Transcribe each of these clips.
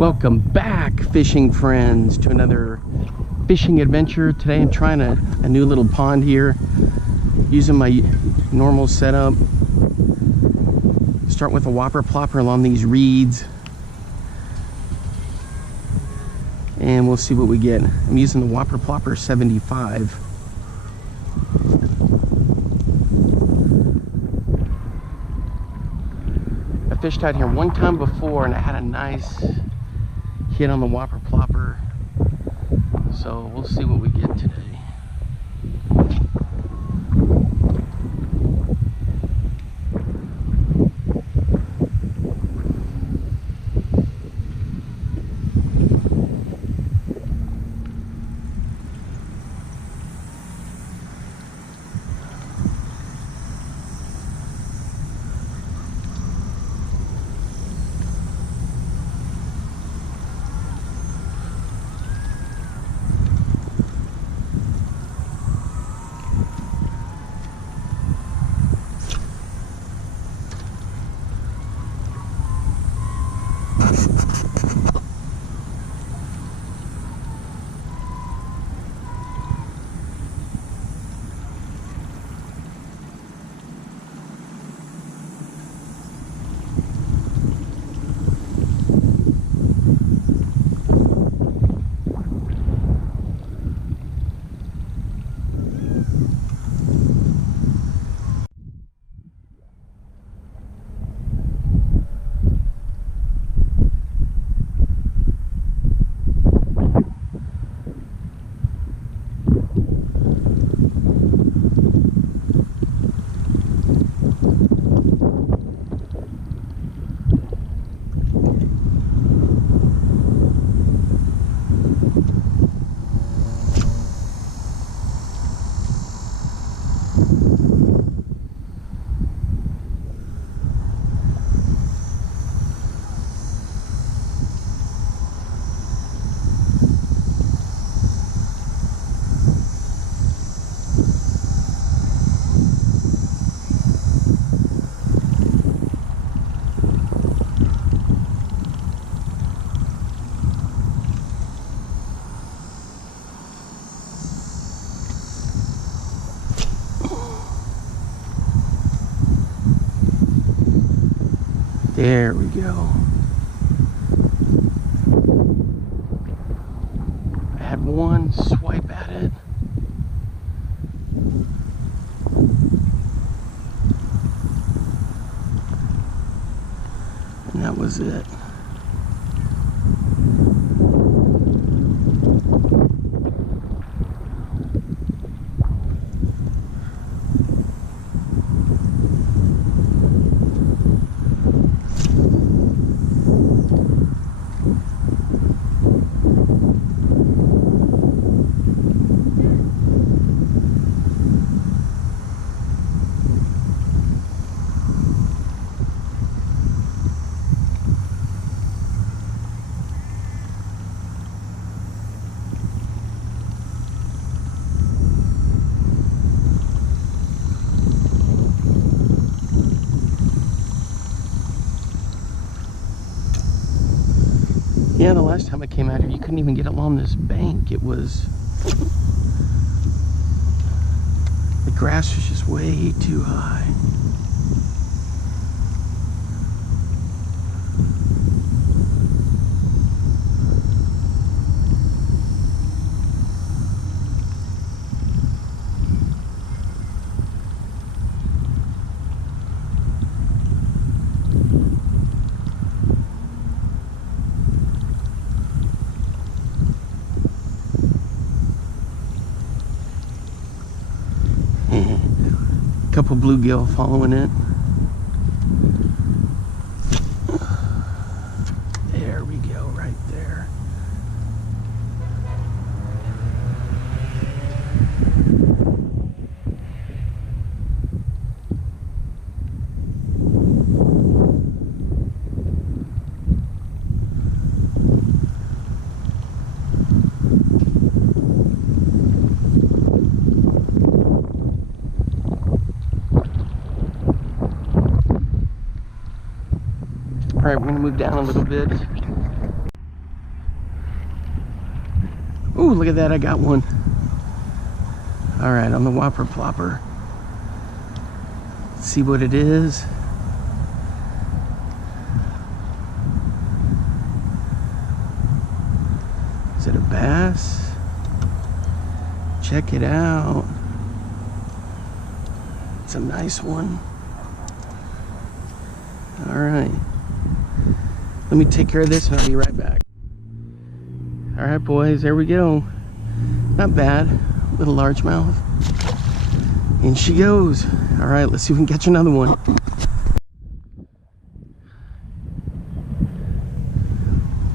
Welcome back, fishing friends, to another fishing adventure. Today I'm trying a new little pond here, using my normal setup. Start with a whopper plopper along these reeds, and we'll see what we get. I'm using the whopper plopper 75. I fished out here one time before and I had a nice hit on the whopper plopper, so we'll see what we get today. There we go. I had one swipe at it. And that was it. Yeah, the last time I came out here, you couldn't even get along this bank. It was... the grass was just way too high. Couple bluegill following it. There we go, right there. Alright, we're going to move down a little bit. Ooh, look at that, I got one. All right, on the Whopper Plopper. Let's see what it is. Is it a bass? Check it out. It's a nice one. All right. Let me take care of this and I'll be right back. All right, boys, there we go. Not bad. Little largemouth. In she goes. All right, let's see if we can catch another one.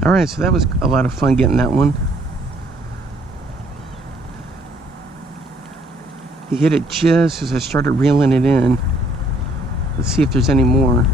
All right, so that was a lot of fun getting that one. He hit it just as I started reeling it in. Let's see if there's any more.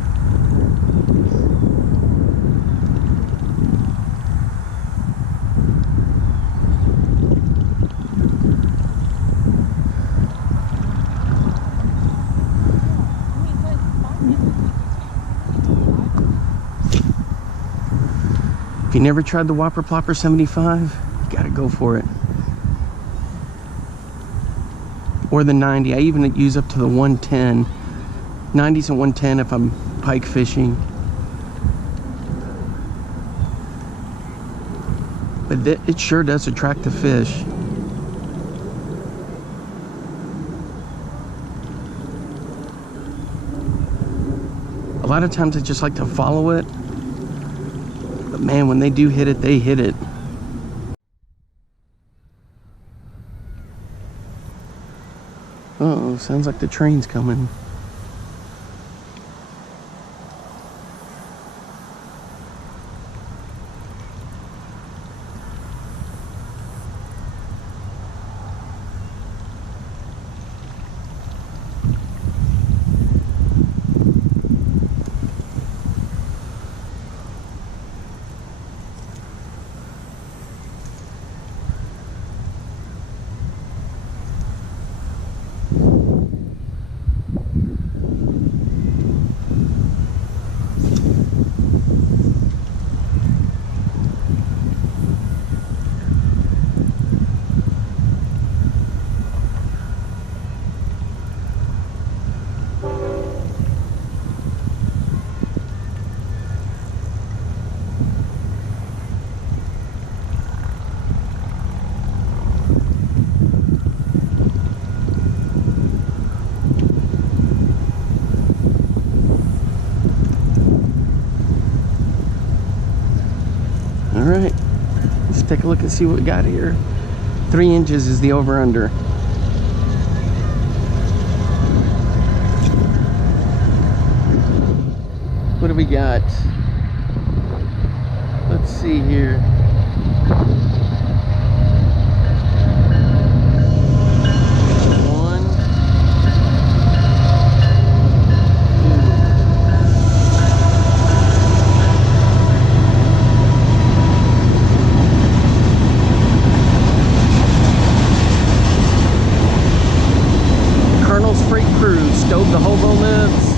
If you never tried the Whopper Plopper 75, you gotta go for it. Or the 90. I even use up to the 110. 90s and 110 if I'm pike fishing. But it sure does attract the fish. A lot of times I just like to follow it. But man, when they do hit it, they hit it. Uh-oh, sounds like the train's coming. All right, let's take a look and see what we got here. 3 inches is the over-under. What do we got? Let's see here. Freight Cruise, stove the hobo lives.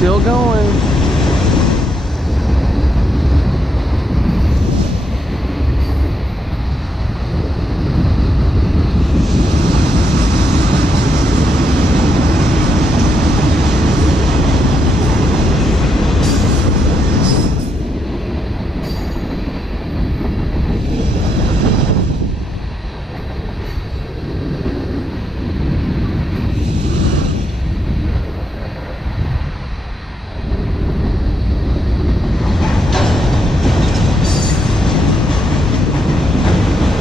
Still going.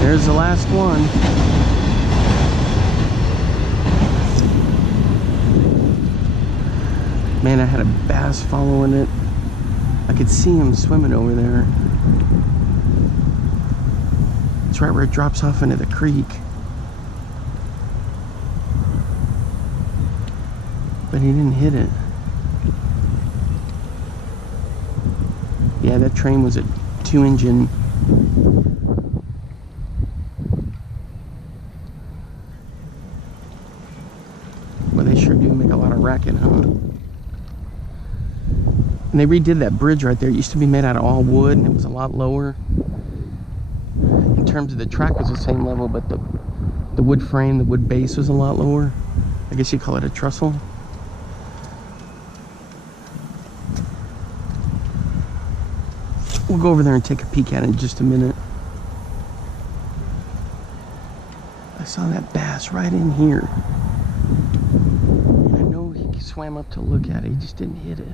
There's the last one. Man, I had a bass following it. I could see him swimming over there. It's right where it drops off into the creek. But he didn't hit it. Yeah, that train was a 2-engine. Well, they sure do make a lot of racket, huh? And they redid that bridge right there. It used to be made out of all wood, and it was a lot lower. In terms of the track was the same level, but the wood frame, the wood base was a lot lower. I guess you call it a trestle. We'll go over there and take a peek at it in just a minute. I saw that bass right in here. And I know he swam up to look at it, he just didn't hit it.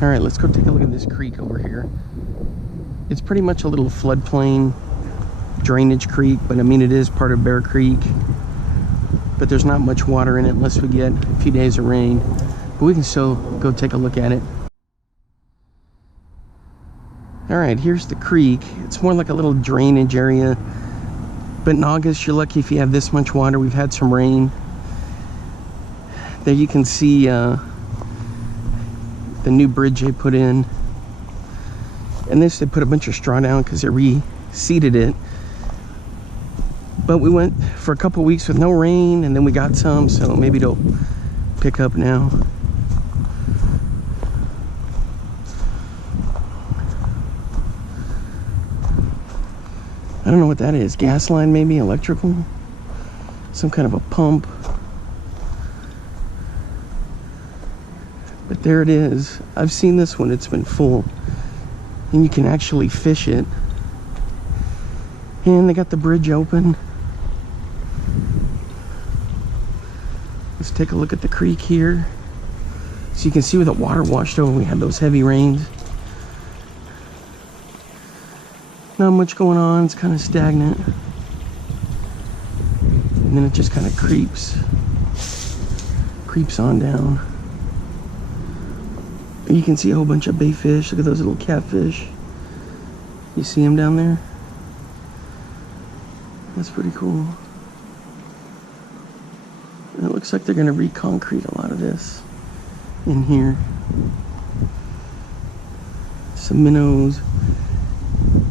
All right, let's go take a look at this creek over here. It's pretty much a little floodplain drainage creek, but I mean, it is part of Bear Creek. But there's not much water in it unless we get a few days of rain. But we can still go take a look at it. All right, here's the creek. It's more like a little drainage area. But in August, you're lucky if you have this much water. We've had some rain. There you can see the new bridge they put in. And this, they put a bunch of straw down because they reseeded it. But we went for a couple weeks with no rain, and then we got some, so maybe it'll pick up now. I don't know what that is. Gas line, maybe? Electrical? Some kind of a pump. But there it is. I've seen this one. It's been full. And you can actually fish it. And they got the bridge open. Let's take a look at the creek here. So you can see where the water washed over. We had those heavy rains. Not much going on. It's kind of stagnant. And then it just kind of creeps on down. You can see a whole bunch of bait fish. Look at those little catfish. You see them down there? That's pretty cool. And it looks like they're going to re-concrete a lot of this in here. Some minnows.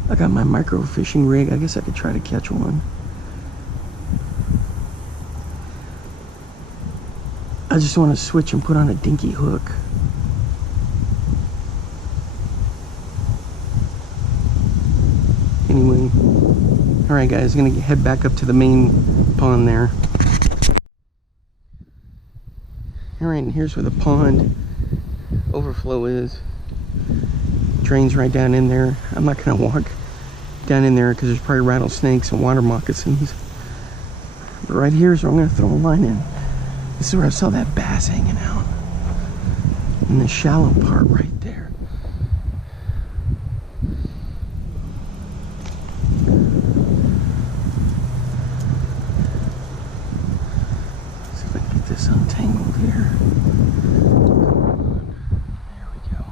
I got my micro fishing rig. I guess I could try to catch one. I just want to switch and put on a dinky hook. Anyway, all right guys, I'm gonna head back up to the main pond there. All right, and here's where the pond overflow is. Drains right down in there. I'm not gonna walk down in there because there's probably rattlesnakes and water moccasins. But right here is where I'm gonna throw a line in. This is where I saw that bass hanging out. In the shallow part right there. See if I can get this untangled here. There we go.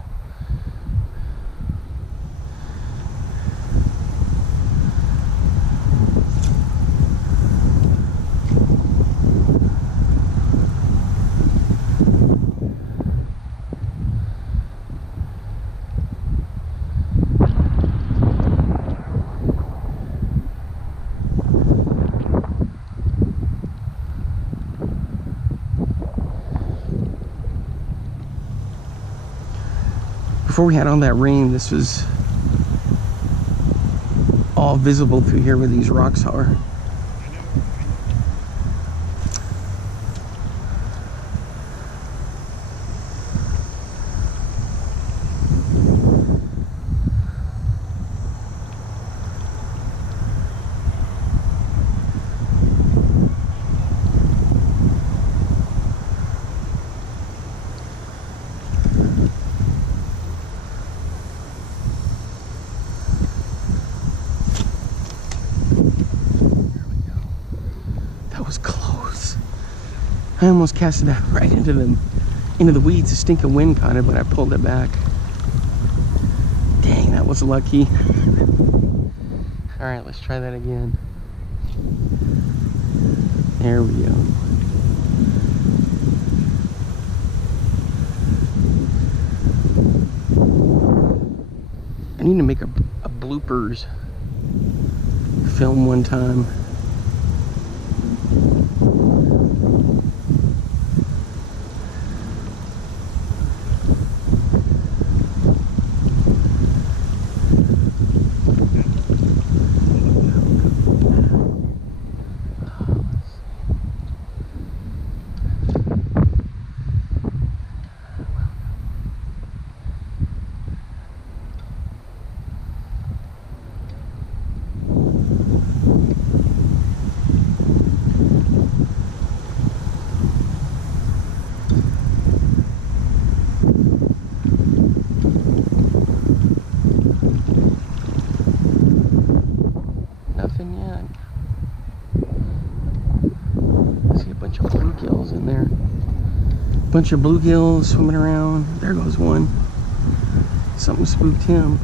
Before we had all that rain, this was all visible through here where these rocks are. Was close. I almost cast it out right into the weeds. The stinking wind caught it, but I pulled it back. Dang, that was lucky. All right, let's try that again. There we go. I need to make a bloopers film one time. Bunch of bluegills swimming around. There goes one. Something spooked him.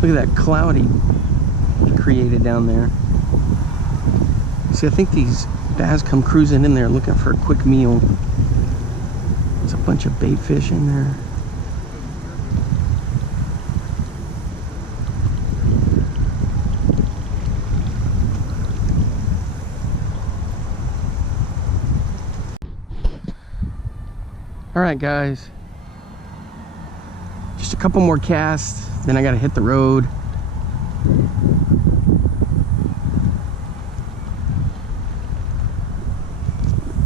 Look at that cloud he created down there. See, I think these bass come cruising in there looking for a quick meal. There's a bunch of bait fish in there. All right, guys, just a couple more casts, then I gotta hit the road.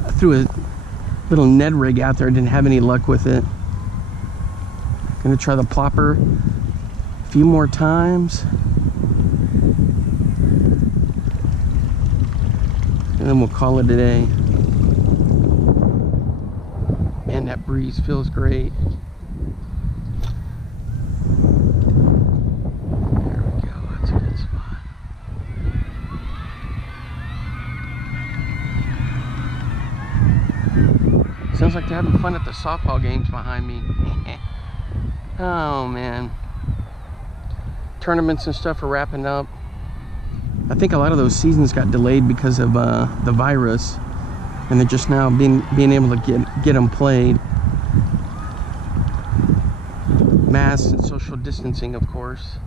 I threw a little Ned rig out there, didn't have any luck with it. Gonna try the plopper a few more times. And then we'll call it a day. Man, that breeze feels great. There we go, that's a good spot. Sounds like they're having fun at the softball games behind me. Oh man. Tournaments and stuff are wrapping up. I think a lot of those seasons got delayed because of the virus. And they're just now being able to get them played. Masks and social distancing, of course.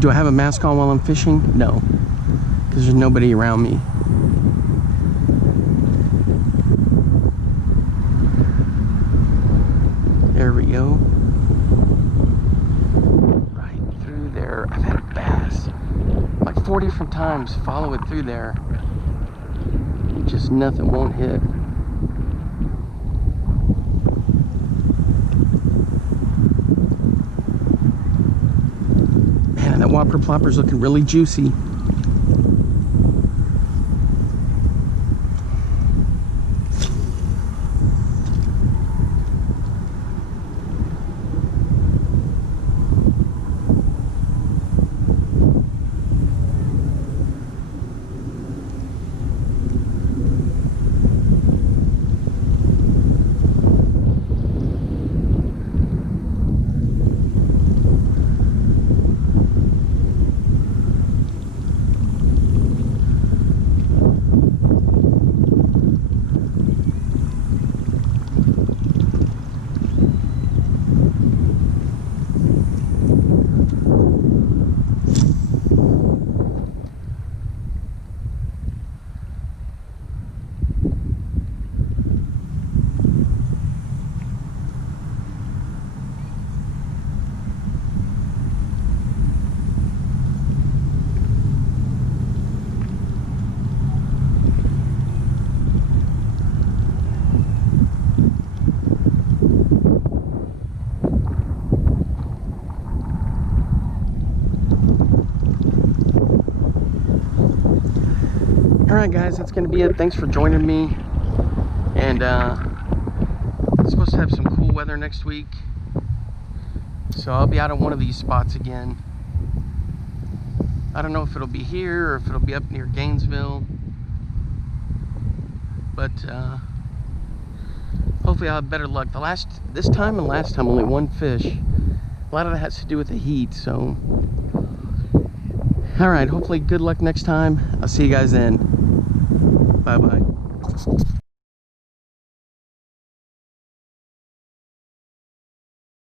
Do I have a mask on while I'm fishing? No, because there's nobody around me. There we go. Right through there. I've had a bass like 4 different times, follow it through there. Just nothing won't hit. Man, that whopper plopper's looking really juicy. Alright guys, that's going to be it. Thanks for joining me. And it's supposed to have some cool weather next week. So I'll be out at one of these spots again. I don't know if it'll be here or if it'll be up near Gainesville. But hopefully I'll have better luck. This time and last time, only one fish. A lot of that has to do with the heat, so. Alright, hopefully good luck next time. I'll see you guys then. Bye-bye.